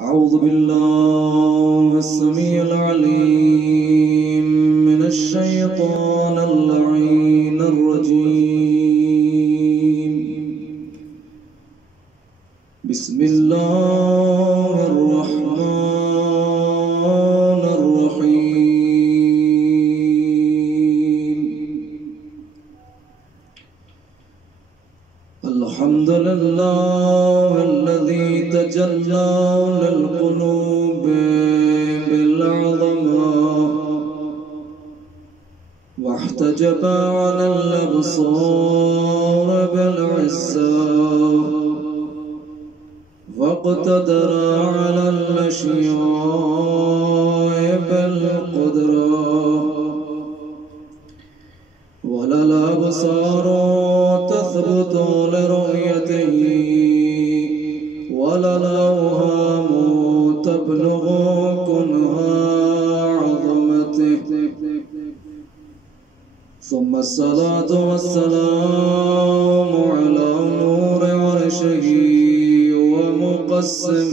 أعوذ بالله السميع العليم من الشيطان اللعين الرجيم. بسم الله الرحمن الرحيم. الحمد لله الذي تجلى للقلوب بالعظمة واحتجب عن الأبصار بالعزة واقتدر على الأشياء بالقدرة ولا الأبصار تثبت لرؤيته ولا الأوهام تبلغ كنها عظمته. ثم الصلاة والسلام على نور عرشه ومقسم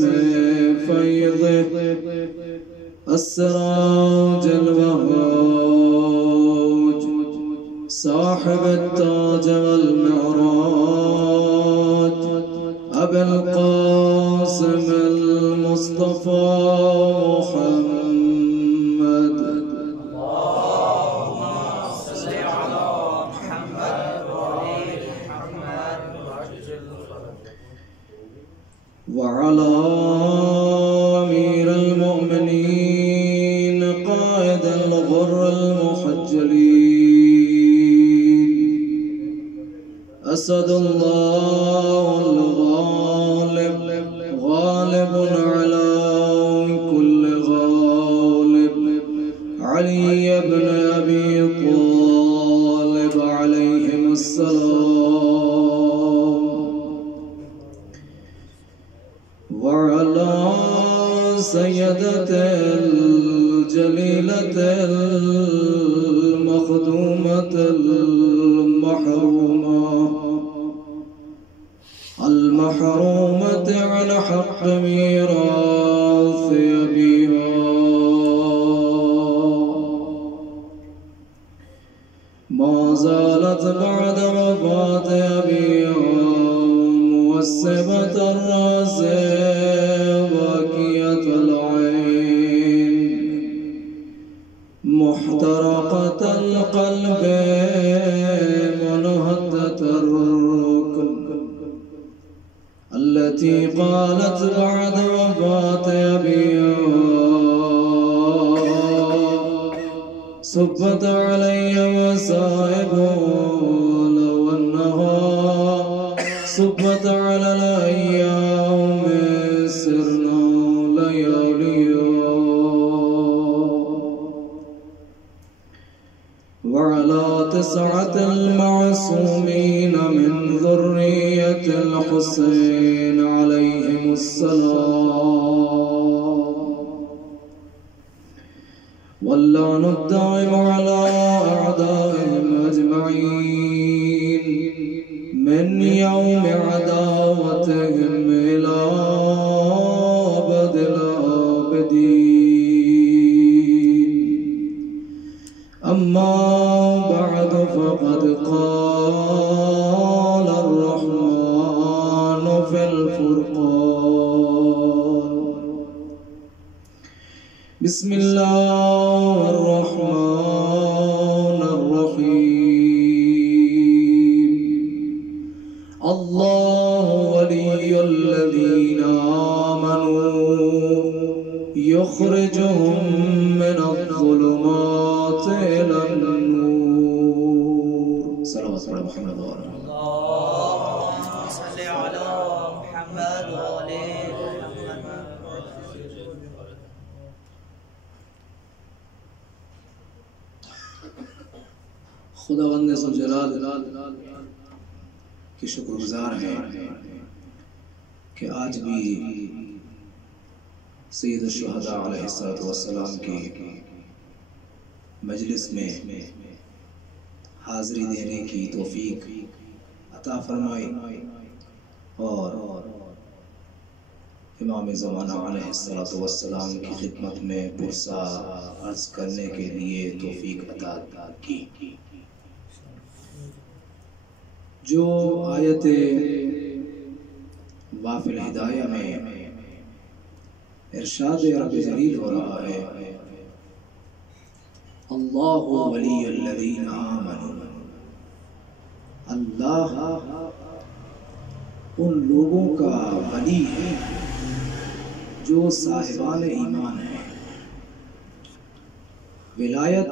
فيضه السراج الوهاج صاحب التاج والمعراج أبي القاسم المصطفى محمد. اللهم صل على محمد وآل محمد وعلى أمير المؤمنين قائد الغر المحجلين أسد الله الغالب غالب على كل غالب علي بن أبي طالب عليهم السلام وعلى سيدة الجليلة المخدومة المحرومة عن حق ميراث أبيها ما زالت بعد وفاة أبيها موسبة الرأس باكية العين محترقة القلب منهدة الركن التي قالت بعد وفاة أبيها صبت علي وسائب لو أنها صبت على الأيام سرنا لياليا وعلى 9 المعصومين من ذرية الحسين عليهم السلام واللعن الدائم على أعدائهم أجمعين من يوم عداوتهم إلى أبد الآبدين. أما بعد فقد قال الرحمن في الفرقان بسم الله الرحمن الرحيم. الله ولي الذين آمنوا يخرجهم من الظلمات إلى النور. صلوات على محمد وآل محمد. اللهم صل على محمد وآل محمد. خداوند ذوالجلال کی شکر گزار ہیں کہ آج بھی سید الشہداء علیہ السلام کی مجلس میں حاضری دینے کی توفیق عطا فرمائی اور امام زمانہ علیہ السلام کی خدمت میں پرسہ عرض کرنے کے لیے توفیق عطا کی۔ جو آیت وافل ہدایہ میں ارشاد رب جلیل ہو رہا ہے، اللہ ولی الذین آمنوا، اللہ ان لوگوں کا ولی ہے جو صاحبان ایمان ہیں۔ ولایت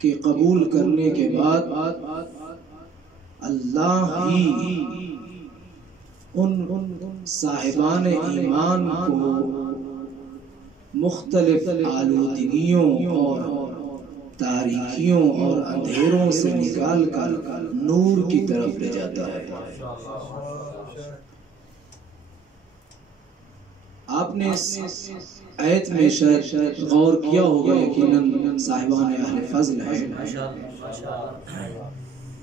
کے قبول کرنے کے بعد اللہ ہی ان صاحبان ایمان کو مختلف آلودگیوں اور تاریکیوں اور اندھیروں سے نکال کر نور کی طرف لے جاتا ہے۔ آپ نے اس آیت میں شاید غور کیا ہوگا، یقیناً صاحبان اہل فضل ہیں،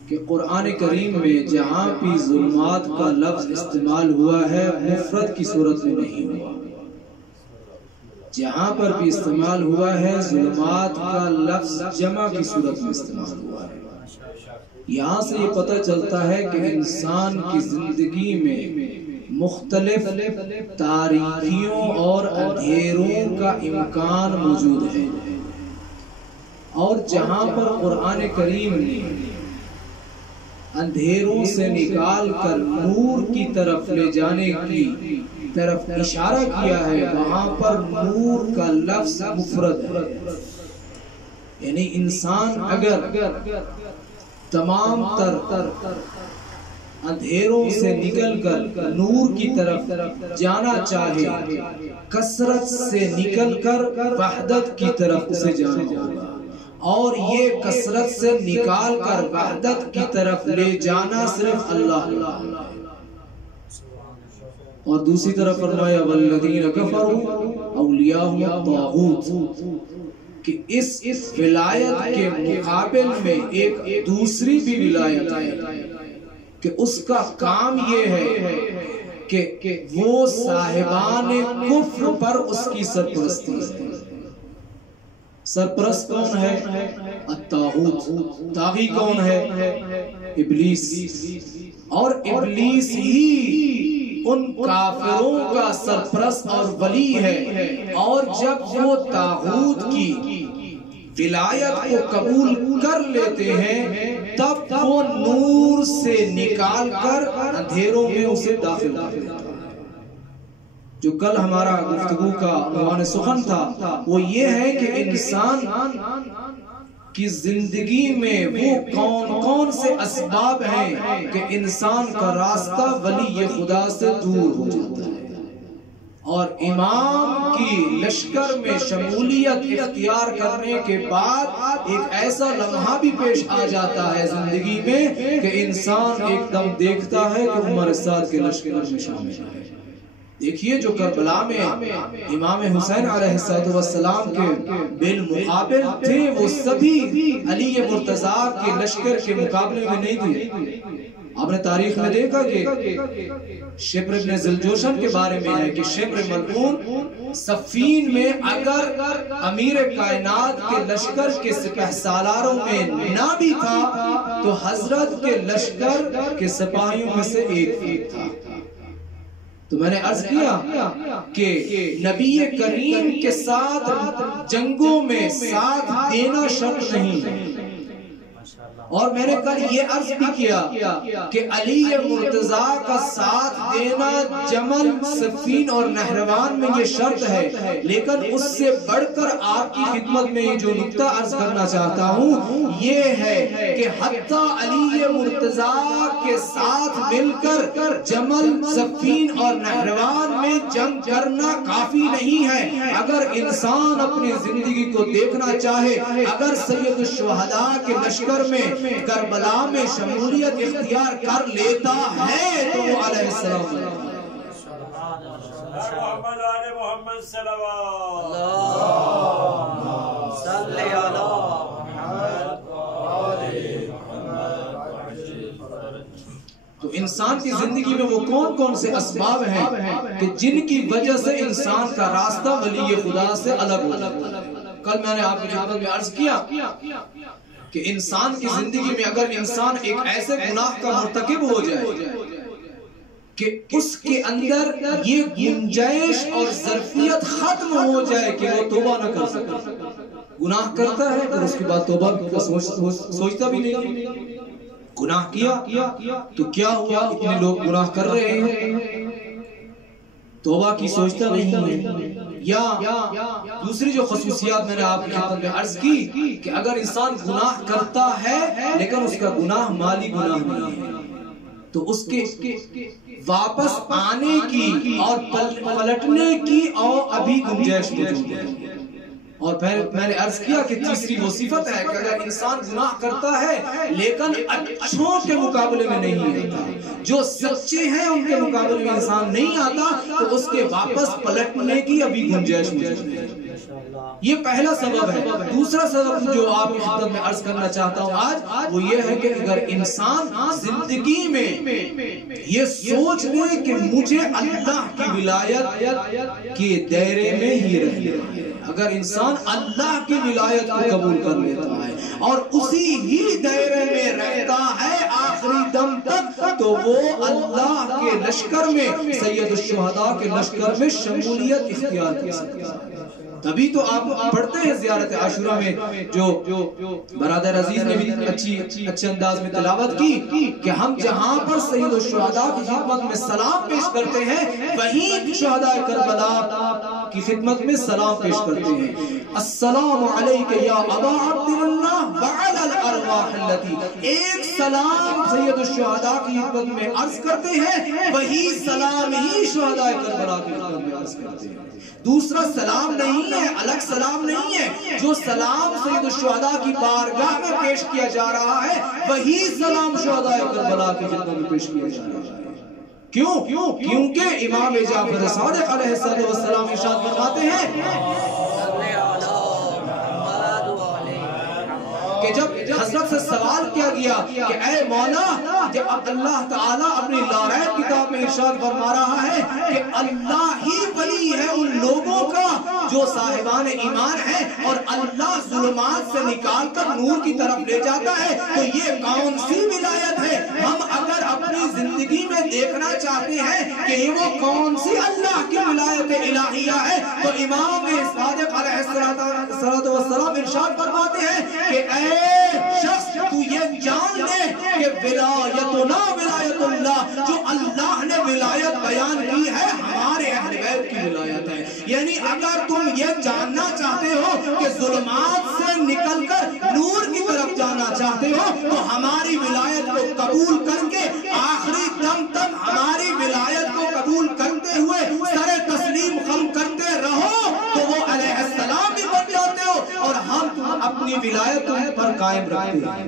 کہ قرآن کریم میں جہاں بھی ظلمات کا لفظ استعمال ہوا ہے مفرد کی صورت میں نہیں ہوا، جہاں پر بھی استعمال ہوا ہے ظلمات کا لفظ جمع کی صورت میں استعمال ہوا ہے۔ یہاں سے یہ پتہ چلتا ہے کہ انسان کی زندگی میں مختلف تاریکیوں اور اندھیروں کا امکان موجود ہے، اور جہاں پر قرآن کریم نے اندھیروں سے نکال کر نور کی طرف لے جانے کی طرف اشارہ کیا ہے، وہاں پر نور کا لفظ مفرد ہے۔ یعنی انسان اگر تمام تر اندھیروں سے نکل کر نور کی طرف جانا چاہے، کثرت سے نکل کر وحدت کی طرف اسے جانا ہوگا، اور یہ کثرت سے نکال کر وحدت کی طرف لے جانا صرف اللہ ہے۔ اور دوسری طرف فرمایا والذین کفروا اولیاءہم الطاغوت، کہ اس ولایت کے مقابل میں ایک دوسری بھی ولایت ہے کہ اس کا کام یہ ہے کہ وہ صاحبان کفر پر اس کی سرپرستی ہے۔ سرپرست کون ہے؟ الطاغوت۔ طاغی کون ہے؟ ابلیس۔ اور ابلیس ہی ان کافروں کا سرپرست اور ولی ہے، اور جب وہ طاغوت کی ولایت کو قبول کر لیتے ہیں تب وہ نور سے نکال کر اندھیروں میں اسے داخل کرتے ہیں۔ جو کل ہمارا گفتگو کا عنوان سخن تھا وہ یہ ہے کہ انسان کی زندگی میں وہ کون کون سے اسباب ہیں کہ انسان کا راستہ ولی خدا سے دور ہو جاتا ہے، اور امام کی لشکر میں شمولیت اختیار کرنے کے بعد ایک ایسا لمحہ بھی پیش آ جاتا ہے زندگی میں کہ انسان ایک دم دیکھتا ہے کہ عمر سعد کے لشکر میں شامل ہے۔ دیکھیے جو کربلا میں امام حسین علیہ السلام کے بالمقابل تھے وہ سبھی علی مرتضیٰ کے لشکر کے مقابلے میں نہیں تھے۔ آپ نے تاریخ میں دیکھا کہ شبر ابن ذوالجوشن کے بارے میں ہے کہ شبر ملعون صفین میں اگر امیر کائنات کے لشکر کے سپہ سالاروں میں نہ بھی تھا تو حضرت کے لشکر کے سپاہیوں میں سے ایک تھا۔ تو میں نے عرض کیا کہ نبی کریم کے ساتھ جنگوں میں ساتھ دینا شرط نہیں، اور میں نے کل یہ عرض بھی کیا کہ علی مرتضیٰ کا ساتھ دینا جمل، صفین اور نہروان میں یہ شرط ہے، لیکن اس سے بڑھ کر آپ کی خدمت میں جو نکتہ عرض کرنا چاہتا ہوں یہ ہے کہ حتیٰ علی مرتضیٰ کے ساتھ مل کر جمل، صفین اور نہروان میں جنگ کرنا کافی نہیں ہے۔ اگر انسان اپنی زندگی کو دیکھنا چاہے، اگر سید الشہداء کے لشکر میں کربلا میں شمولیت اختیار کر لیتا ہے تو وہ علیہ السلام محمد آل محمد صلوات اللہم صلی علی محمد تو انسان کی زندگی میں وہ کون کون سے اسباب ہیں کہ جن کی وجہ سے انسان کا راستہ ولی خدا سے الگ ہو جاتا ہے؟ کل میں نے آپ کی خدمت میں عرض کیا کہ انسان کی زندگی میں اگر انسان ایک ایسے گناہ کا مرتکب ہو جائے کہ اس کے اندر یہ گنجائش اور ظرفیت ختم ہو جائے کہ وہ توبہ نہ کر سکے، گناہ کرتا ہے اور اس کے بعد توبہ سوچتا بھی نہیں، گناہ کیا تو کیا ہوا، اتنے لوگ گناہ کر رہے ہیں، توبہ کی سوچتا نہیں ہے۔ یا دوسری جو خصوصیات میں نے آپ کی خدمت میں عرض کی کہ اگر انسان گناہ کرتا ہے لیکن اس کا گناہ مالی گناہ نہیں ہے تو اس کے واپس آنے کی اور پلٹنے کی اور ابھی گنجائش موجود ہے۔ اور پھر میں نے عرض کیا کہ تیسری وہ صفت ہے کہ اگر انسان گناہ کرتا ہے لیکن اچھوں کے مقابلے میں نہیں آتا، جو سچے ہیں ان کے مقابلے میں انسان نہیں آتا تو اس کے واپس پلٹنے کی ابھی گنجائش موجود ہے۔ یہ پہلا سبب ہے۔ دوسرا سبب جو آپ کی خدمت میں عرض کرنا چاہتا ہوں آج وہ یہ ہے کہ اگر انسان زندگی میں یہ سوچ لے کہ مجھے اللہ کی ولایت کے دائرے میں ہی رہنا ہے، اگر انسان اللہ کی ولایت کو قبول کر لیتا ہے اور اسی ہی دائرے میں رہتا ہے آخری دم تک تو وہ اللہ کے لشکر میں، سید الشہداء کے لشکر میں شمولیت اختیار کر سکتا ہے۔ تبھی تو آپ پڑھتے ہیں زیارت عاشورہ میں جو برادر عزیز نے بھی اچھے انداز میں تلاوت کی کہ ہم جہاں پر سید الشہداء کی خدمت میں سلام پیش کرتے ہیں وہیں شہداء کربلا کی خدمت میں سلام پیش کرتے ہیں۔ السلام علیکہ یا ابا عبداللہ وعلی الارواح التي، ایک سلام سید الشہداء کی خدمت میں عرض کرتے ہیں وہی سلام ہی شہداء کربلا کی خدمت میں عرض کرتے ہیں۔ دوسرا سلام نہیں ہے، الگ سلام نہیں ہے، جو سلام سید الشہداء کی بارگاہ میں پیش کیا جا رہا ہے وہی سلام شہداء کربلا کی خدمت میں پیش کیا جا رہا ہے۔ کیوں؟ کیونکہ امام جعفر صادق علیہ السلام ارشاد فرماتے ہیں کہ جب حضرت سے سوال کیا گیا کہ اے مولا، جب اللہ تعالیٰ اپنی لاریب کتاب میں ارشاد فرما رہا ہے کہ اللہ ہی ولی ہے ان لوگوں کا جو صاحبان ایمان ہیں اور اللہ ظلمات سے نکال کر نور کی طرف لے جاتا ہے، تو یہ کون سی ولایت ہے؟ ہم اگر اپنی زندگی میں دیکھنا چاہتے ہیں کہ وہ کون سی اللہ کی ولایت الہیہ ہے تو امام صادق علیہ السلام ارشاد فرماتے ہیں کہ اے شخص تو یہ جان لے کہ ولایتنا ولایت اللہ، جو اللہ نے ولایت بیان کی ہے ہمارے اہل بیت کی ولایت ہے۔ یعنی اگر تم یہ جاننا چاہتے ہو کہ ظلمات سے نکل کر نور کی طرف جانا چاہتے ہو تو ہماری ولایت کو قبول کر کے آخری دم تک ہماری ولایت کو قبول کرتے ہوئے سر تسلیم خم کرتے رہو تو وہ علیہ السلام بھی بن جاتے ہو اور ہم اپنی ولایت پر قائم رکھتے ہیں۔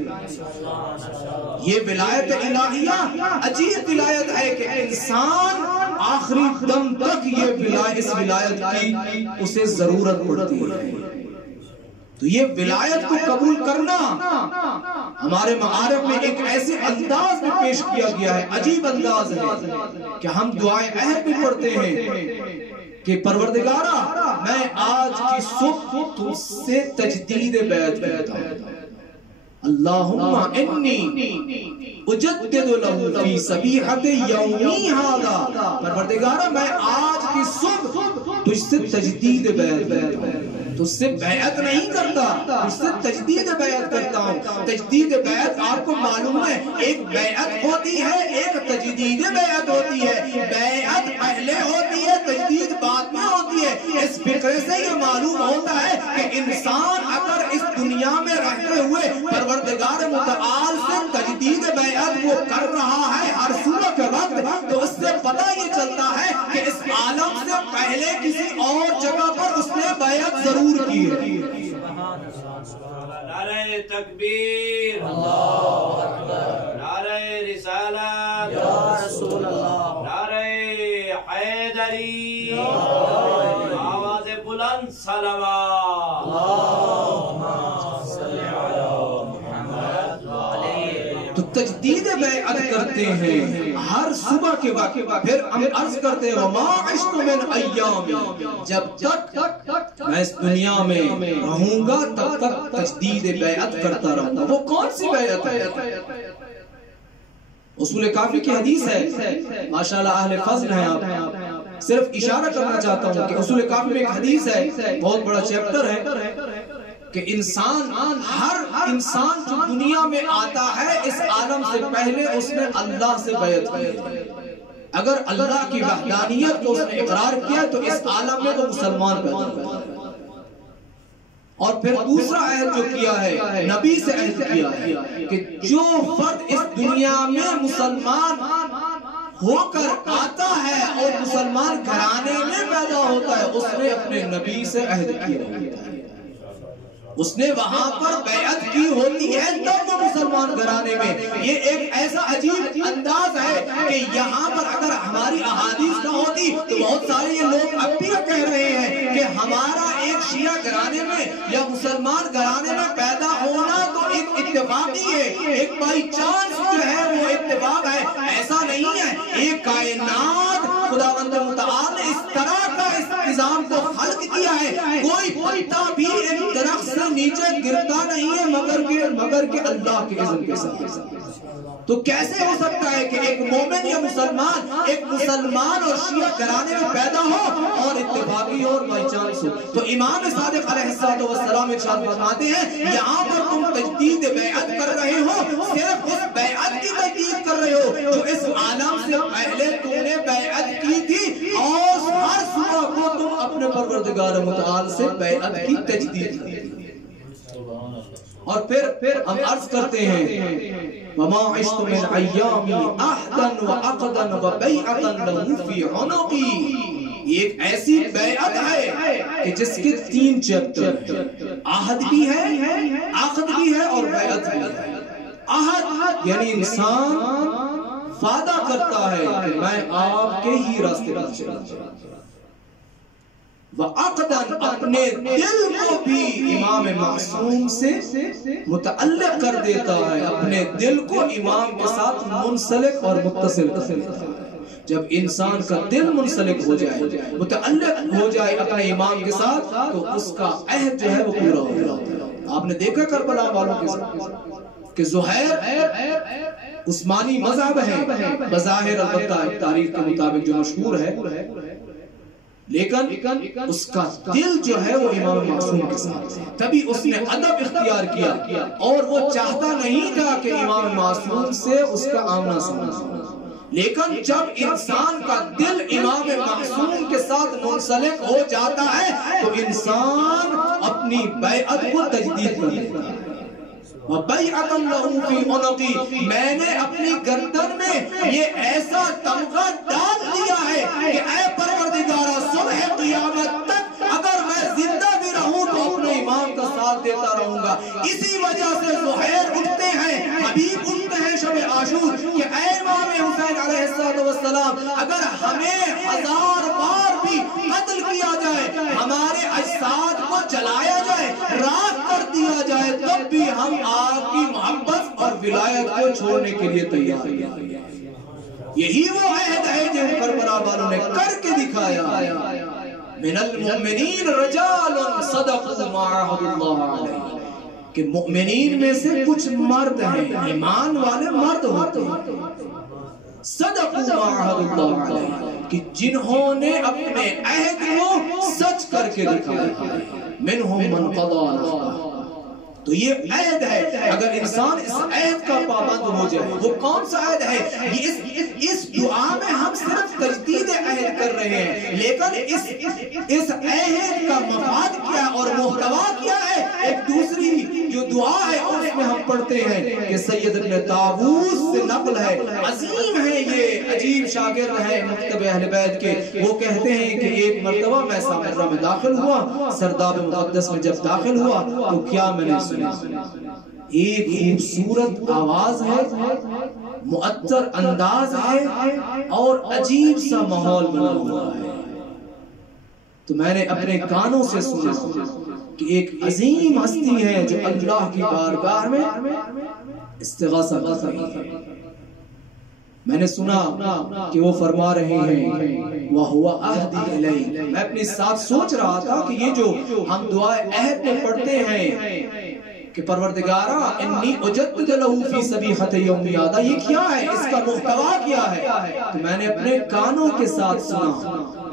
یہ ولایت الہیہ عجیب ولایت ہے کہ انسان آخری دم تک اس ولایت کی اسے ضرورت پڑتی ہے۔ تو یہ ولایت کو قبول کرنا ہمارے معارف میں ایک ایسے انداز میں پیش کیا گیا ہے، عجیب انداز ہے کہ ہم دعائیں عہد بھی پڑھتے ہیں کہ پروردگارہ میں آج کی صبح تم سے تجدید بیعت کرتا ہوں، اللہم انی اجدد لہو فی صبیحت یومی ھذا، پروردگارہ میں آج کی صبح تجھ سے تجدید بیعت کرتا ہوں، تجھ سے بیعت نہیں کرتا، تجھ سے تجدید بیعت کرتا ہوں۔ تجدید بیعت آپ کو معلوم ہے ایک بیعت ہوتی ہے، ایک تجدید بیعت ہوتی ہے، بیعت پہلے ہوتی ہے، تجدید بعد میں ہوتی ہے۔ اس فکرے سے یہ معلوم ہوتا ہے کہ انسان اگر اس دنیا میں رہتے ہوئے پروردگار متعال سے تجدید بیعت وہ کر رہا ہے ہر صورت کے وقت تو اس سے پتہ یہ چلتا ہے کہ اس عالم سے پہلے کسی اور جگہ پر اس نے بیعت ضرور کی ہے۔ نعرہ تکبیر، اللہ اکبر، نعرہ رسالت، یا رسول اللہ، نعرہ حیدری، آواز بلند صلوات، اللہم صلی علی محمد۔ تو تجدید بیعت کرتے ہیں ہر صبح کے وقت. پھر ہم عرض کرتے ہیں وما عشت من ایام، جب تک میں اس دنیا میں رہوں گا تب تک تجدید بیعت کرتا رہوں گا. وہ کون سی بیعت ہے؟ اصول کافی کی حدیث ہے. ماشاءاللہ اہل فضل ہیں آپ. صرف اشارہ کرنا چاہتا ہوں کہ اصول کافی میں ایک حدیث ہے، بہت بڑا چیپٹر ہے کہ ہر انسان جو دنیا میں آتا ہے اس عالم سے پہلے اس نے اللہ سے بیعت کی. اگر اللہ کی وحدانیت کو اس نے اقرار کیا تو اس عالم میں وہ مسلمان پیدا ہوا. اور پھر دوسرا عہد جو کیا ہے نبی سے عہد کیا ہے کہ جو فرد اس دنیا میں مسلمان ہو کر آتا ہے اور مسلمان گھرانے میں پیدا ہوتا ہے اس نے اپنے نبی سے عہد کیا ہوتا ہے. اس نے وہاں پر بیعت کی ہوتی ہے تب وہ مسلمان گھرانے میں. یہ ایک ایسا عجیب انداز ہے کہ یہاں پر اگر ہماری احادیث نہ ہوتی تو بہت سارے یہ لوگ اب بھی کہہ رہے ہیں کہ ہمارا ایک شیعہ گھرانے میں یا مسلمان گھرانے میں پیدا ہونا تو ایک اتفاقی ہے، ایک بائی چانس جو ہے وہ اتفاق ہے. ایسا نہیں ہے. ایک کائنات خداوند متعال نے اس طرح کا اس نظام کو خلق کیا ہے. کوئی پتا بھی ایک درخت سے نیچے گرتا نہیں ہے مگر کہ اللہ کے اذن کے ساتھ. تو کیسے ہو سکتا ہے کہ ایک مومن یا مسلمان اور شیعہ گھرانے میں پیدا ہو اور اتفاقی اور بائی چانس ہو؟ تو امام صادق علیہ السلام ارشاد فرماتے ہیں یہاں پر تم تجدید بیعت کر رہے ہو، صرف اس بیعت کی تجدید کر رہے ہو جو اس عالم سے پہلے تم نے بیعت کی تھی، اور ہر صبح کو تم اپنے پروردگار متعال سے بیعت کی تجدید کرتے ہیں. اور پھر ہم عرض کرتے ہیں وما عشت من ایامی عہدا وعقدا وبیعتا له فی عنقی. یہ ایک ایسی بیعت ہے کہ جس کے 3 چیپٹر، عہد بھی ہے، عقد بھی ہے اور بیعت بھی ہے. عہد یعنی انسان وعدہ کرتا ہے کہ میں آپ کے ہی راستے پر چلوں. وَعَقْدًا اپنے دل کو بھی امام معصوم سے متعلق کر دیتا ہے، اپنے دل کو امام کے ساتھ منسلک اور متصل کر دیتا ہے. جب انسان کا دل منسلک ہو جائے، متعلق ہو جائے اپنے امام کے ساتھ تو اس کا عہد جو ہے وہ پورا ہو جاتا ہے. آپ نے دیکھا کربلا والوں کے ساتھ کہ زہیر عثمانی مذہب ہے بظاہر، البتہ تاریخ کے مطابق جو مشہور ہے، لیکن اس کا دل جو ہے وہ امام معصوم کے ساتھ. تبھی اس نے ادب اختیار کیا اور وہ چاہتا نہیں تھا کہ امام معصوم سے اس کا آمنا سامنا. لیکن جب انسان کا دل امام معصوم کے ساتھ منسلک ہو جاتا ہے تو انسان اپنی بیعت کو تجدید کر دیتا ہے. وَبَيْعَةً لَهُ فِي عُنُقِي، میں نے اپنی گردن میں یہ ایسا تمغہ ڈال دیا ہے کہ اے پروردگارہ صبح قیامت تک اگر میں زندہ بھی رہوں تو اپنے امام کا ساتھ دیتا رہوں گا. اسی وجہ سے زہیر اٹھتے ہیں، حبیب اٹھتے ہیں شب عاشور کہ اے امام حسین علیہ السلام اگر ہمیں 1000 بار بھی قتل کیا جائے، ہمارے اجساد کو جلایا جائے، راکھ کر دیا جائے، تب بھی ہم آپ کی محبت اور ولایت کو چھوڑنے کے لیے تیار ہیں. یہی وہ عہد ہے جو کربلا والوں نے کر کے دکھایا. من المؤمنین رجال صدقوا ما عاهدوا اللہ علیہ، کہ مؤمنین میں سے کچھ مرد ہیں، ایمان والے مرد ہوتے ہیں، صدقوا ما عاهدوا اللہ علیہ، کہ جنہوں نے اپنے عہد کو سچ کر کے دکھایا. منہم من قضى نحبہ. تو یہ عہد ہے. اگر انسان اس عہد کا پابند ہو جائے، وہ کون سا عہد ہے؟ اس دعا میں ہم صرف تجدید عہد کر رہے ہیں، لیکن اس عہد کا مفاد کیا اور محتوا کیا ہے؟ ایک دوسری جو دعا ہے اس میں ہم پڑھتے ہیں کہ سید ابن طاووس سے نقل ہے، عظیم ہے، یہ عجیب شاگرد ہے مکتب اہل بیت کے. وہ کہتے ہیں کہ ایک مرتبہ میں سامرہ میں داخل ہوا، سرداب مقدس میں جب داخل ہوا تو کیا میں نے سنا، ایک خوبصورت آواز ہے، معطر انداز ہے اور عجیب سا ماحول بنا ہوا ہے. تو میں نے اپنے کانوں سے سنا کہ ایک عظیم ہستی ہے جو اللہ کی بارگاہ میں استغاثہ کر رہی ہے۔ میں نے سنا کہ وہ فرما رہے ہیں وَهُوَ أَهْدِي إِلَيْهِ۔ میں اپنے ساتھ سوچ رہا تھا کہ یہ جو ہم دعائے عہد میں پڑھتے ہیں کہ پروردگارا انی اجدد لہو فی صبیحۃ یوم یادا، یہ کیا ہے، اس کا محتوا کیا ہے؟ تو میں نے اپنے کانوں کے ساتھ سنا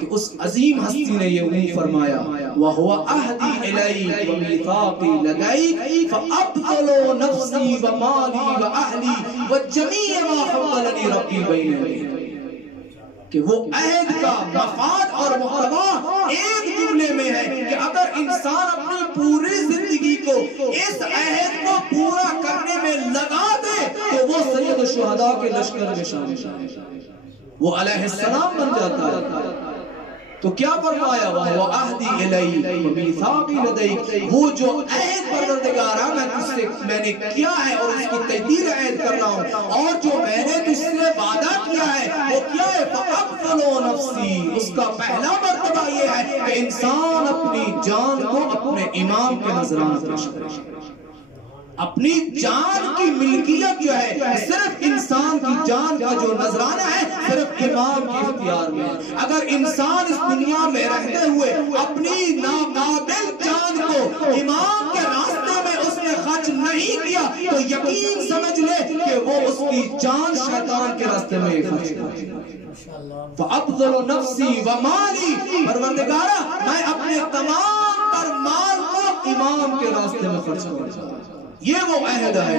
کہ اس عظیم ہستی نے یہ فرمایا وَهُوَ أَهْدِي إِلَيْكَ وَمِيثَاقِي لَدَيْكَ فَأَبْذَلُ نَفْسِي وَمَالِي وَأَهْلِي وَجَمِيعَ مَا فَضَّلَنِي رَبِّي بَيْنَ يَدَيْ، کہ وہ عہد کا مفاد اور محتوا ایک جملے میں ہے کہ اگر انسان اپنی پوری زندگی کو اس عہد کو پورا کرنے میں لگا دے تو وہ سید الشہداء کے لشکر میں شامل ہے، وہ علیہ السلام بن جاتا ہے۔ تو کیا فرمایا وَهُوَ أَهْدِي إِلَيْكَ وَمِيثَاقِي لَدَيْكَ، وہ جو عہد پروردگارا میں نے کیا ہے اور اس کی تجدید عہد کر رہا ہوں، اور جو میں نے تجھ سے وعدہ کیا ہے وہ کیا ہے فَأَبْذَلُ نَفْسِي، اس کا پہلا مرتبہ یہ ہے کہ انسان اپنی جان کو اپنے امام کے نذرانے پیش کرے۔ اپنی جان کی ملکیت جو ہے صرف انسان کی جان کا جو نذرانہ ہے صرف امام کے اختیار میں ہے۔ اگر انسان اس دنیا میں رہتے ہوئے اپنی ناقابل جان کو امام کے راستے میں اس نے خرچ نہیں کیا تو یقین سمجھ لے کہ وہ اس کی جان شیطان کے راستے میں خرچ کرے۔ فَأَبْذَلُ نَفْسِي وَمَالِي، پروردگارا میں اپنے تمام تر مال کو امام کے راستے میں خرچ کروں، یہ وہ عہد ہے۔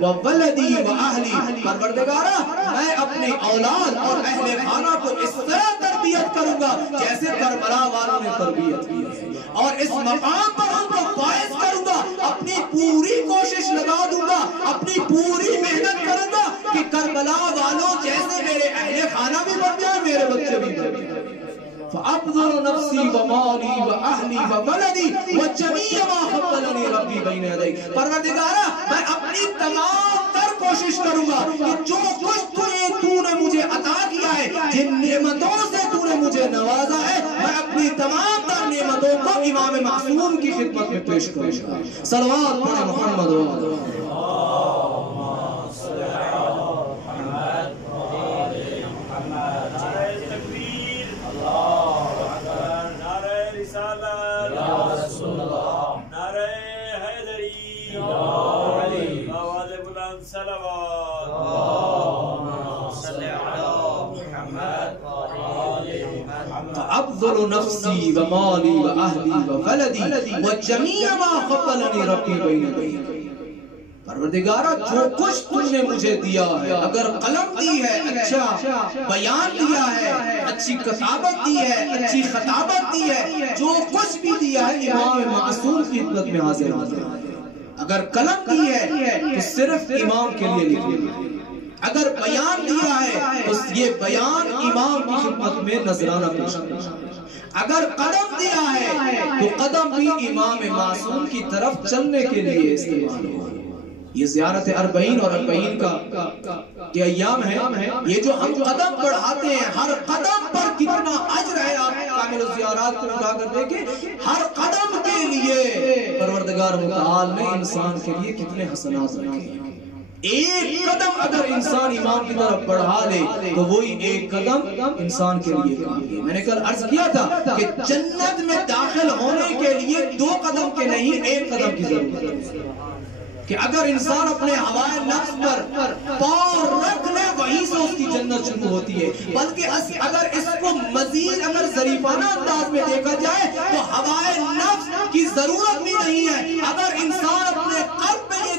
وَوَلَدِي وَأَهْلِي، پروردگارا میں اپنے اولاد اور اہل خانہ کو اس طرح تربیت کروں گا جیسے کربلا والوں نے تربیت کی، اور اس مقام پر ان کو فائز کروں گا، اپنی پوری کوشش لگا دوں گا، اپنی پوری محنت کروں گا کہ کربلا والوں جیسے میرے اہل خانہ بھی بن جائے، میرے بچے بھی بن جائے۔ فَأَبْذَلُ نَفْسِي وَمَالِي وَأَهْلِي وَوَلَدِي وَجَمِيعَ مَا فَضَّلَنِي رَبِّي بَيْنَ يَدَيْ، پروردگارا میں اپنی تمام تر کوشش کروں گا کہ جو کچھ تو نے مجھے عطا کیا ہے، جن نعمتوں سے تو نے مجھے نوازا ہے، میں اپنی تمام تر نعمتوں کو امام معصوم کی خدمت میں پیش کروں گا۔ صلوات پڑھیں محمد فَأَبْذَلُ نَفْسِي وَمَالِي وَأَهْلِي وَوَلَدِي وَجَمِيعَ مَا فَضَّلَنِي رَبِّي بَيْنَ يَدَيْ، پروردگارا جو کچھ تم نے مجھے دیا ہے، اگر قلم دی ہے، اچھا بیان دیا ہے، اچھی کتابت دی ہے، اچھی خطابت دی ہے، جو کچھ بھی دیا ہے امام معصوم کی خدمت میں حاضر ہے۔ اگر قلم دی ہے تو صرف امام کے لیے لکھی ہے، اگر بیان دیا ہے تو یہ بیان امام کی خدمت میں نذرانہ پیش کرنا، اگر قدم دیا ہے تو قدم بھی امام معصوم کی طرف چلنے کے لیے استعمال ہوا۔ یہ زیارت اربعین اور اربعین کا یہ ایام ہے، یہ جو ہم قدم بڑھاتے ہیں، ہر قدم پر کتنا اجر ہے، آپ کامل الزیارات کو اٹھا کر دیکھیں، ہر قدم کے لیے پروردگار متعال نے انسان کے لیے کتنے حسنات رکھے ہیں۔ ایک قدم اگر انسان امام کی طرف بڑھا لے تو وہی ایک قدم انسان کے لیے کافی ہے۔ میں نے کل عرض کیا تھا کہ جنت میں داخل ہونے کے لیے 2 قدم کے نہیں 1 قدم کی ضرورت ہے، کہ اگر انسان اپنے ہوائے نفس پر پاؤں رکھ لے وہیں سے اس کی جنت شروع ہوتی ہے، بلکہ اگر اس کو مزید اگر ظریفانہ انداز میں دیکھا جائے تو ہوائے نفس کی ضرورت بھی نہیں ہے۔ اگر انسان اپنے قلب میں یہ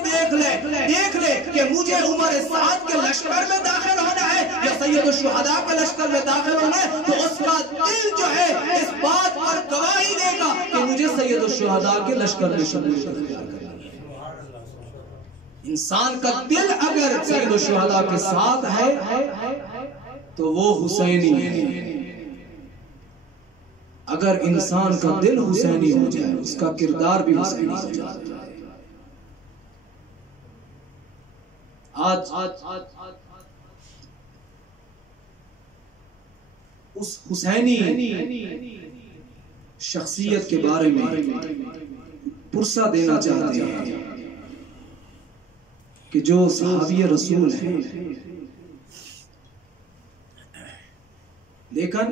دیکھ لے کہ مجھے عمر سعد کے لشکر میں داخل ہونا ہے یا سید الشہداء کے لشکر میں داخل ہونا ہے تو اس کا دل جو ہے اس بات پر گواہی دے گا کہ مجھے سید الشہداء کے لشکر میں شامل کرنا ہے۔ انسان کا دل اگر سید الشہداء کے ساتھ ہے تو وہ حسینی ہے، اگر انسان کا دل حسینی ہو جائے اس کا کردار بھی حسینی ہو جائے۔ آج اس حسینی شخصیت کے بارے میں پرسہ دینا چاہتے ہیں کہ جو صحابی رسول ہیں، لیکن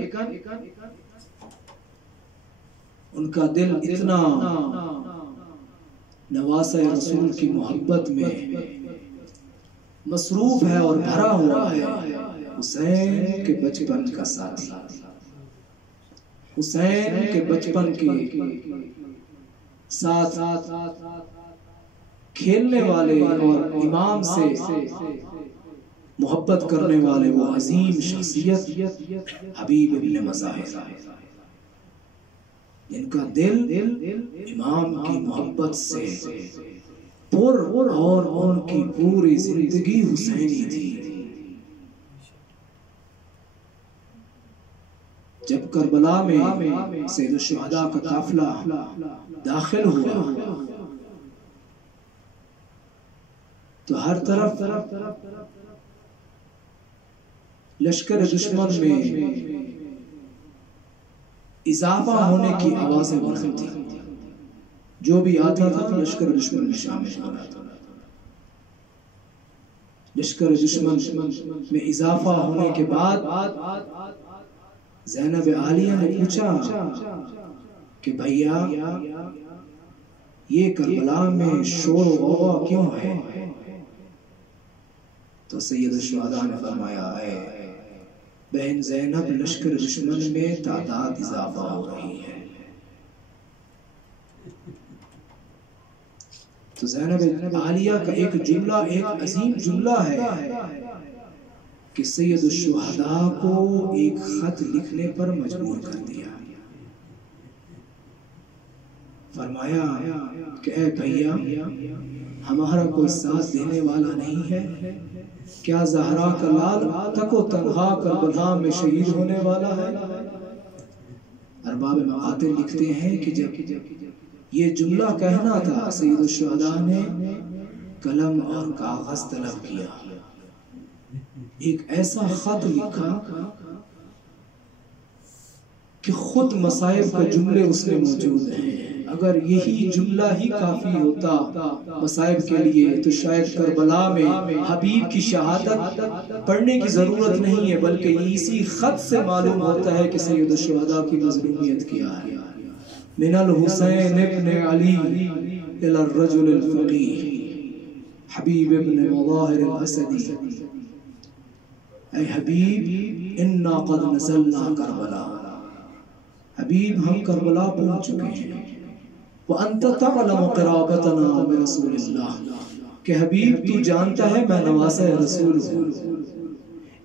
ان کا دل اتنا نواسہ رسول کی محبت میں مصروف ہے اور بھرا ہوا ہے۔ حسین کے بچپن کا ساتھی، حسین کے بچپن کے ساتھ کھیلنے والے اور امام سے محبت کرنے والے وہ عظیم شخصیت حبیب ابن مظاہر، جن کا دل امام کی محبت سے پر اور ان کی پوری زندگی حسینی تھی۔ جب کربلا میں سید الشہداء کا قافلہ داخل ہوا تو ہر طرف لشکر دشمن میں اضافہ ہونے کی آوازیں بلند تھی۔ جو بھی آتا تھا لشکر دشمن میں شامل ہونا تھا۔ لشکر دشمن میں اضافہ ہونے کے بعد زینب عالیہ نے پوچھا کہ بھیا یہ کربلا میں شور و غوغا کیوں ہے؟ تو سید الشہداء نے فرمایا ہے بہن زینب، لشکر دشمن میں تعداد اضافہ ہو رہی ہے۔ تو زینب عالیہ کا ایک جملہ، ایک عظیم جملہ ہے کہ سید الشہداء کو ایک خط لکھنے پر مجبور کر دیا۔ فرمایا کہ اے بھیا، ہمارا کوئی ساتھ دینے والا نہیں ہے کیا زہرا کا لال تک و تنہا کربلا میں شہید ہونے والا ہے؟ ارباب مقاتل لکھتے ہیں کہ جب یہ جملہ کہنا تھا سید الشہداء نے قلم اور کاغذ طلب کیا، ایک ایسا خط لکھا کہ خود مصائب کا جملے اس میں موجود ہیں۔ اگر یہی جملہ ہی کافی ہوتا مصائب کے لیے تو شاید کربلا میں حبیب کی شہادت پڑھنے کی ضرورت نہیں ہے، بلکہ اسی خط سے معلوم ہوتا ہے کہ سید الشہداء کی مظلومیت کیا ہے۔ من الحسین ابن علی الى الرجل الفقیہ حبیب ابن مظاہر الاسدی، اے حبیب انا قد نزلنا کربلا، حبیب ہم کربلا پہنچ چکے ہیں۔ وَأَنْتَ تَعْلَمُ قِرَابَتَنَا بِرَسُولِ اللَّهِ، کہ حبیب تو جانتا ہے میں نواسہ رسول ہوں۔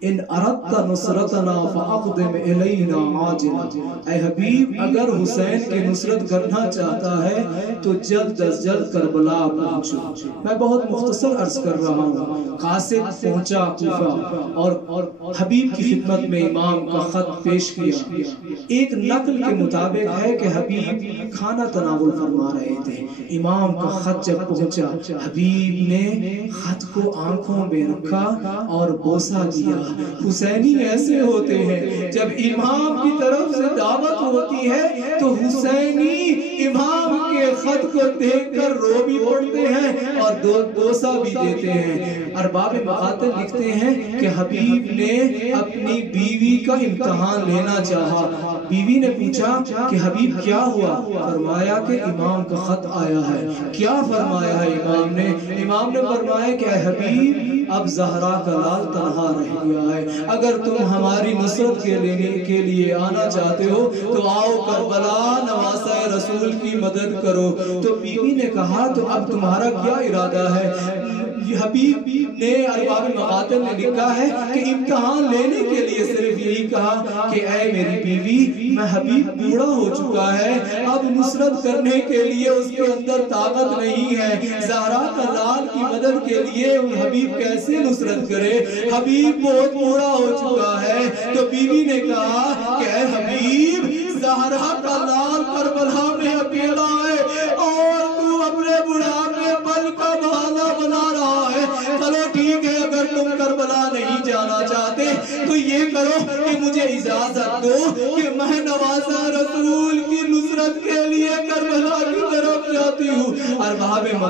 ان اردت نصرتنا فاقدم الینا عاجلا، اے حبیب اگر حسین کی نصرت کرنا چاہتا ہے تو جلد از جلد کربلا پہنچو۔ میں بہت مختصر عرض کر رہا ہوں۔ قاصد پہنچا کوفہ اور حبیب کی خدمت میں امام کا خط پیش کیا۔ ایک نقل کے مطابق ہے کہ حبیب کھانا تناول فرما رہے تھے۔ امام کا خط جب پہنچا، حبیب نے خط کو آنکھوں میں رکھا اور بوسہ دیا۔ حسینی ایسے ہوتے ہیں، جب امام کی طرف سے دعوت ہوتی ہے تو حسینی امام کے خط کو دیکھ کر رو بھی پڑتے ہیں اور بوسہ بھی دیتے ہیں۔ ارباب مقاتل لکھتے ہیں کہ حبیب نے اپنی بیوی کا امتحان لینا چاہا۔ بیوی نے پوچھا کہ حبیب کیا ہوا؟ فرمایا کہ امام کا خط آیا ہے۔ کیا فرمایا ہے امام نے؟ امام نے فرمایا کہ اے حبیب اب زہرا کا لال تنہا رہ گیا ہے، اگر تم ہماری نصرت کے لیے آنا چاہتے ہو تو آؤ کربلا نواسہ رسول کی مدد کرو۔ تو بیوی نے کہا تو اب تمہارا کیا ارادہ ہے؟ حبیب نے ارباب مقاتل نے لکھا ہے کہ امتحان لینے کے لیے صرف یہی کہا کہ اے میری بیوی، میں حبیب بوڑھا ہو چکا ہے، اب نصرت کرنے کے لیے اس کے اندر طاقت نہیں ہے، زہرا کا لال کی مدد کے لیے حبیب کیسے نصرت کرے؟ حبیب بہت بوڑھا ہو چکا ہے۔ تو بیوی نے کہا کہ اے حبیب، زہرا کا لال کربلا میں اکیلا ہے اور تو اپنے بڑھاپے پل کا بہانہ بنا رہا ہے۔ چلو ٹھیک ہے، اگر تم کربلا نہیں جانا چاہتے تو یہ کرو کہ مجھے اجازت دو کہ میں نواسہ رسول کی نصرت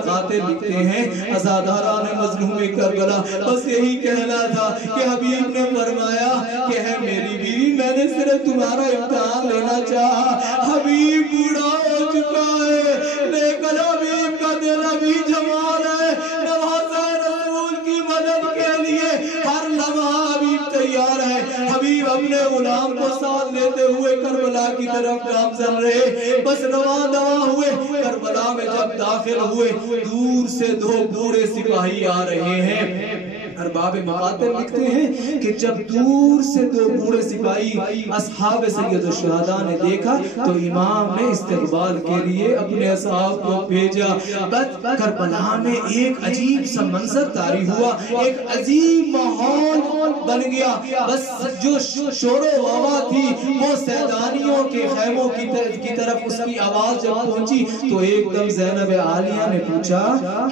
مقاتل لکھتے ہیں عزاداران مظلوم کربلا بس یہی کہنا تھا کہ حبیب نے فرمایا کہ ہے میری بیوی میں نے صرف تمہارا امتحان لینا چاہا حبیب بوڑھا ہو چکا ہے لیکن حبیب کا دل ابھی جوان ہے نوازہ رسول کی مدد کے لیے ہر لمحہ حبیب تیار ہے حبیب اپنے غلام کو ساتھ لیتے ہوئے کربلا کی طرف گامزن رہے بس رواں دواں ہوئے کربلا میں جب داخل ہوئے دور سے دو بوڑھے سپاہی آ رہے ہیں ارباب مقاتل لکھتے ہیں کہ جب دور سے دو بوڑھے سپاہی اصحاب سید الشہداء نے دیکھا تو امام نے استقبال کے لیے اپنے اصحاب کو بھیجا بس کربلا میں ایک عجیب سا منظر طاری ہوا ایک عجیب ماحول بن گیا بس جو شور و آوا تھی وہ سیدانیوں کے خیموں کی طرف اس کی آواز جب پہنچی تو ایک دم زینب عالیہ نے پوچھا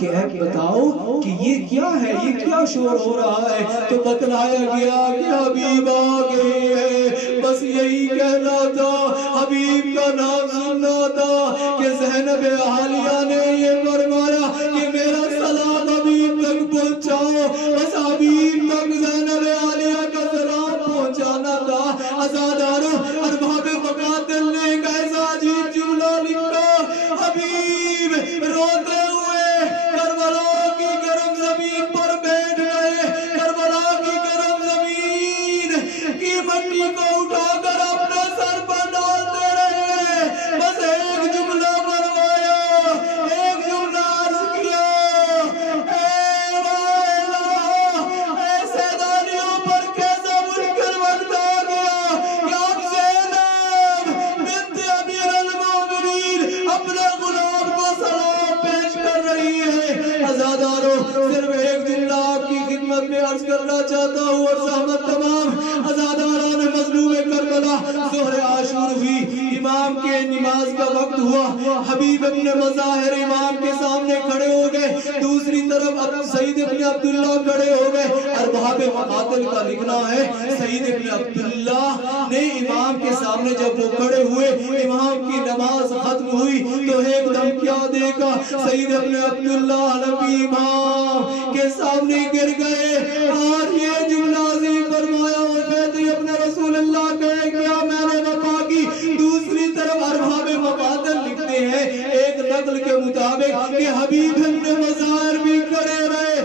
کہ اے بتاؤ کہ یہ کیا ہے یہ کیا شور ہو رہا ہے تو بتلایا گیا کہ حبیب آ گئے ہیں بس یہی کہنا تھا حبیب کا نام سننا تھا کہ زینب عالیہ نے یہ فرمایا کہ میرا سلام حبیب تک پہنچاؤ بس حبیب تک زینب عالیہ کا سلام پہنچانا تھا عزاداروں ارباب مقاتل نے ایک ایسا عجیب جملہ لکھا حبیب روتے ہوئے کربلا کی گرم زمین پر بیٹھ مٹی کو اٹھا کر اپنے سر پر ڈالتے رہے بس ایک جملہ فرمایا ایک جملہ عرض کیا اے وائلہ اے سیدانیوں پر کیسا مشکل وقت آ گیا کہ اب زینب بنت امیر المومنین اپنے غلام کو سلام پیش کر رہی ہے عزاداروں صرف ایک جملہ آپ کی خدمت میں عرض کرنا چاہتا ہوں اور سہمت تمام عزاداران مظلوم کربلا ظہر عاشور ہوئی امام کے نماز کا وقت ہوا حبیب ابن مظاہر امام کے سامنے کھڑے ہو گئے دوسری طرف سید ابن عبداللہ کھڑے ہو گئے ارباب مقاتل کا لکھنا ہے سید ابن عبداللہ نے امام کے سامنے جب وہ کھڑے ہوئے امام کی نماز ختم ہوئی تو ایک دم کیا دیکھا سید ابن عبداللہ نبی امام کے سامنے گر گئے اور یہ جملہ عظیم فرمایا اپنے رسول اللہ کہے کیا میں نے وفا کی دوسری طرف ارباب مقاتل لکھتے ہیں ایک نقل کے مطابق کہ حبیب ابن مظاہر بھی کھڑے رہے